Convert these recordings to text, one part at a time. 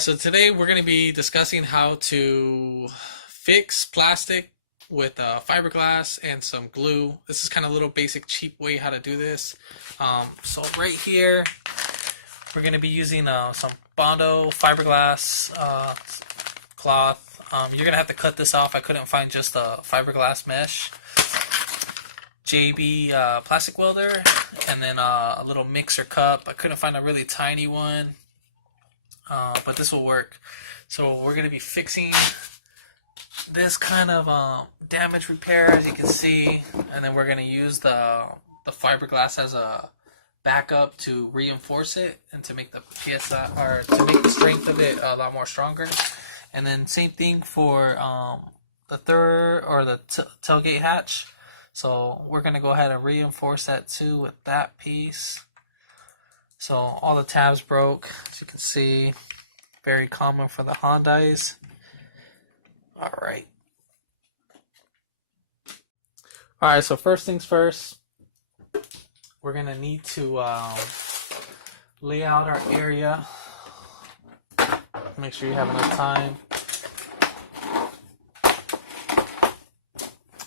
Alright, so today we're going to be discussing how to fix plastic with fiberglass and some glue. This is kind of a little basic cheap way how to do this. So right here we're going to be using some Bondo fiberglass cloth. You're going to have to cut this off. I couldn't find just a fiberglass mesh. JB plastic welder, and then a little mixer cup. I couldn't find a really tiny one. But this will work. So we're going to be fixing this kind of damage repair, as you can see, and then we're going to use the fiberglass as a backup to reinforce it and to make the PSI, or to make the strength of it a lot more stronger. And then same thing for the third or the tailgate hatch. So we're going to go ahead and reinforce that too with that piece. So all the tabs broke, as you can see. Very common for the Hondais. Alright. Alright, so first things first, we're going to need to lay out our area. Make sure you have enough time.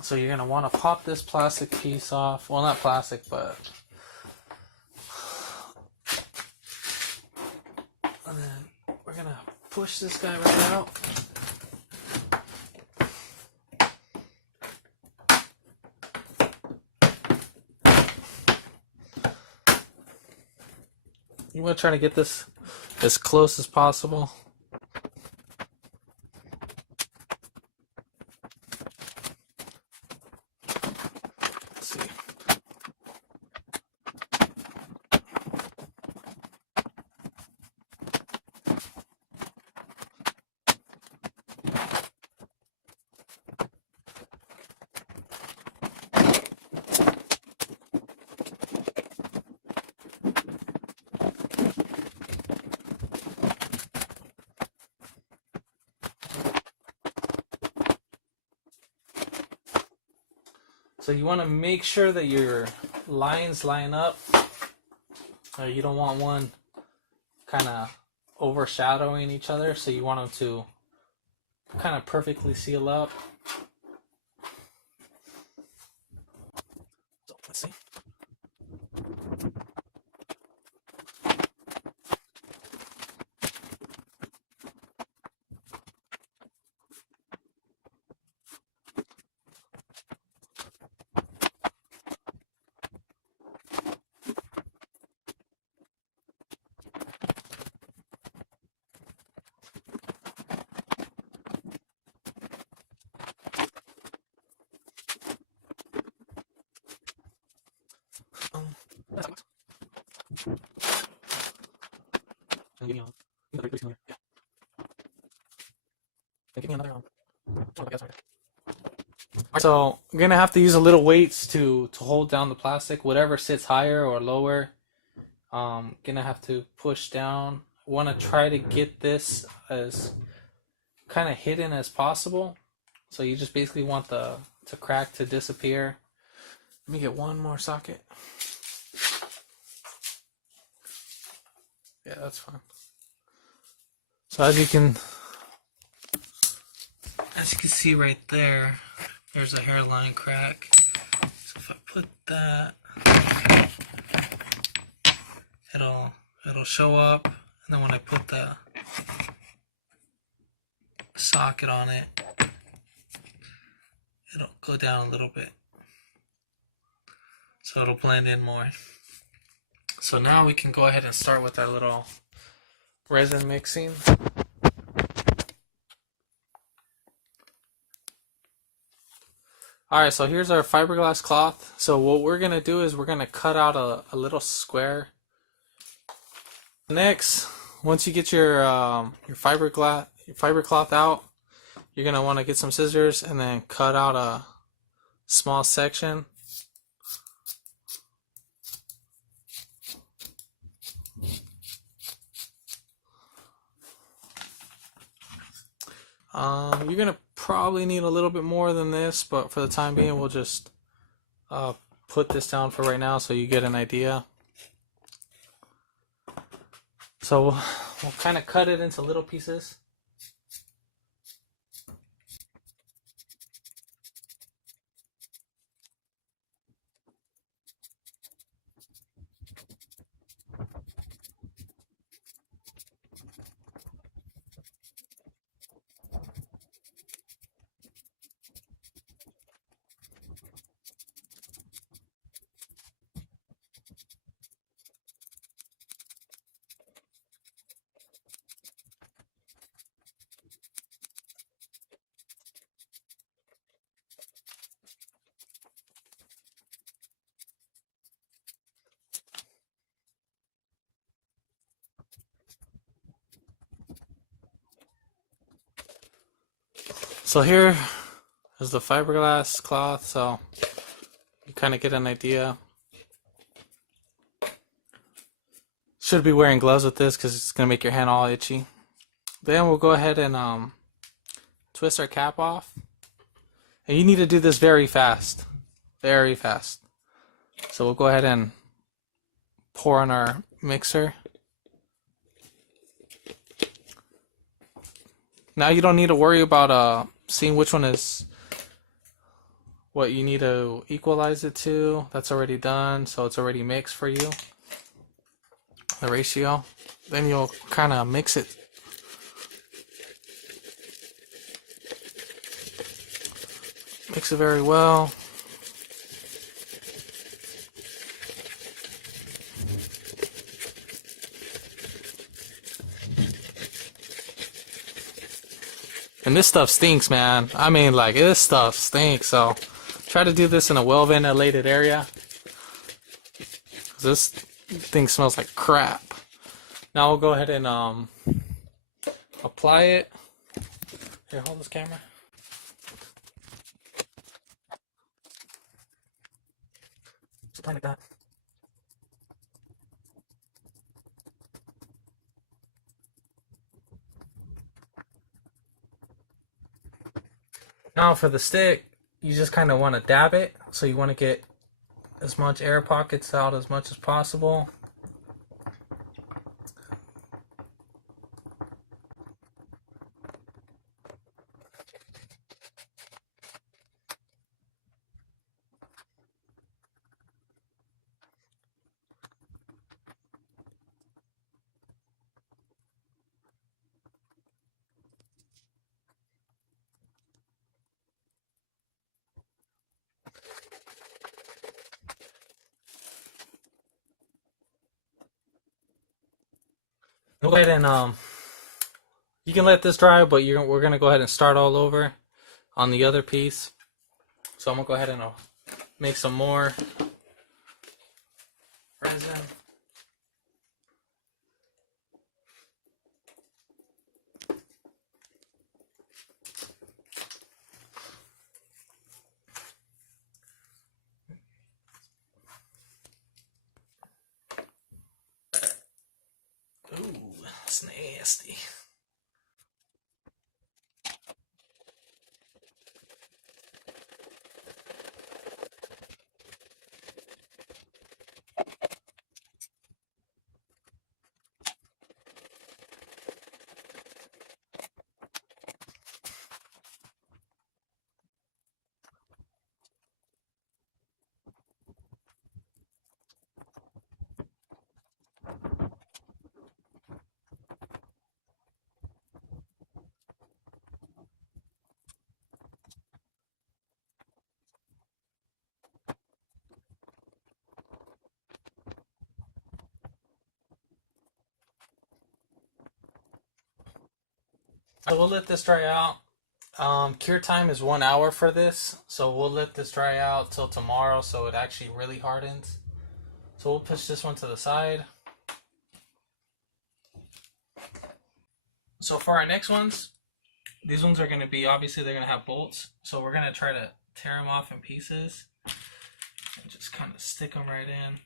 So you're going to want to pop this plastic piece off. Well, not plastic, but... And then we're going to push this guy right out. You want to try to get this as close as possible. Let's see. So you want to make sure that your lines line up. You don't want one kind of overshadowing each other, so you want them to kind of perfectly seal up. So let's see. So I'm gonna have to use a little weights to hold down the plastic. Whatever sits higher or lower, gonna have to push down. Want to try to get this as kind of hidden as possible. So you just basically want the crack to disappear. Let me get one more socket. Yeah, that's fine. So as you can see right there, there's a hairline crack. So if I put that, it'll show up, and then when I put the socket on it, it'll go down a little bit. So it'll blend in more. So now we can go ahead and start with our little resin mixing. Alright, so here's our fiberglass cloth. So what we're going to do is we're going to cut out a little square. Next, once you get your fiber cloth out, you're going to want to get some scissors and then cut out a small section. You're going to probably need a little bit more than this, but for the time being, we'll just put this down for right now so you get an idea. So we'll kind of cut it into little pieces. So here is the fiberglass cloth, so you kind of get an idea. Should be wearing gloves with this because it's gonna make your hand all itchy. Then we'll go ahead and twist our cap off. And you need to do this very fast. Very fast. So we'll go ahead and pour on our mixer. Now you don't need to worry about seeing which one is what you need to equalize it to. That's already done, so it's already mixed for you. The ratio. Then you'll kind of mix it. Mix it very well. And this stuff stinks, man. I mean, like, this stuff stinks. So try to do this in a well ventilated area. This thing smells like crap. Now we'll go ahead and apply it. Here, hold this camera. Something like that. Now for the stick, you just kind of want to dab it. So you want to get as much air pockets out as much as possible. Go ahead and you can let this dry, but we're gonna go ahead and start all over on the other piece. So I'm gonna go ahead and make some more resin. Ooh, that's nasty. So we'll let this dry out. Cure time is 1 hour for this, so we'll let this dry out till tomorrow so it actually really hardens. So we'll push this one to the side. So for our next ones, these ones are going to be, obviously they're going to have bolts, so we're going to try to tear them off in pieces and just kind of stick them right in.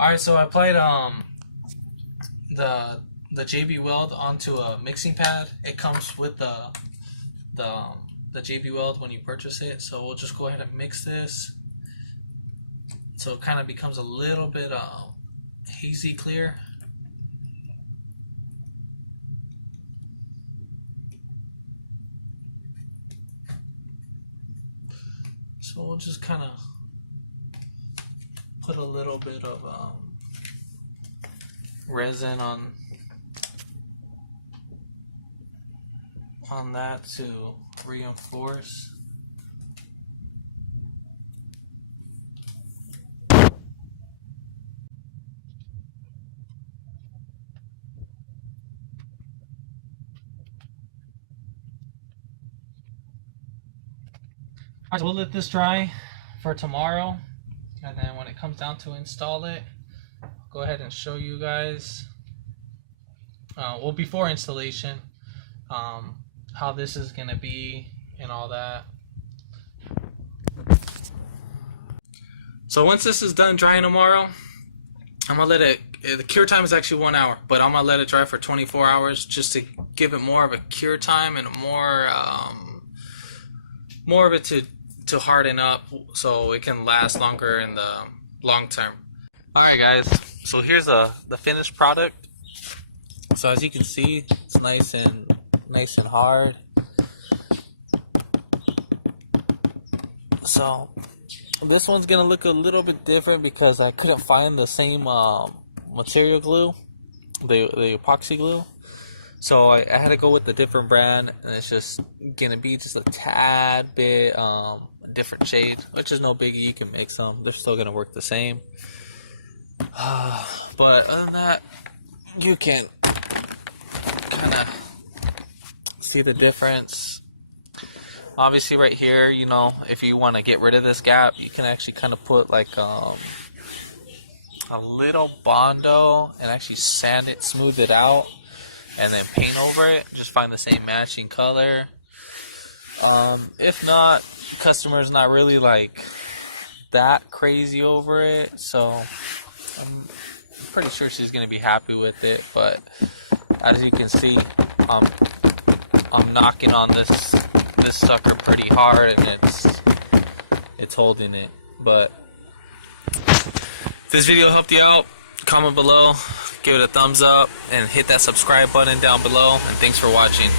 Alright, so I applied the JB Weld onto a mixing pad. It comes with the JB Weld when you purchase it. So we'll just go ahead and mix this. So it kind of becomes a little bit hazy clear. So we'll just kind of put a little bit of resin on that to reinforce. Alright, so we'll let this dry for tomorrow, and then when it comes down to install it, I'll go ahead and show you guys, well, before installation, how this is going to be and all that. So once this is done drying tomorrow, I'm going to let it, the cure time is actually 1 hour, but I'm going to let it dry for 24 hours just to give it more of a cure time and more of it to harden up so it can last longer in the long term. Alright guys, so here's the finished product. So as you can see, it's nice and hard. So this one's gonna look a little bit different because I couldn't find the same material glue, the epoxy glue. So I had to go with a different brand, and it's just gonna be just a tad bit a different shade, which is no biggie. You can mix them; they're still gonna work the same. But other than that, you can kind of see the difference. Obviously, right here, you know, if you want to get rid of this gap, you can actually kind of put like a little Bondo and actually sand it, smooth it out, and then paint over it. Just find the same matching color. If not, customer's not really like that crazy over it, so I'm pretty sure she's gonna be happy with it. But as you can see, I'm knocking on this sucker pretty hard, and it's holding it. But if this video helped you out, comment below, give it a thumbs up, and hit that subscribe button down below. And thanks for watching.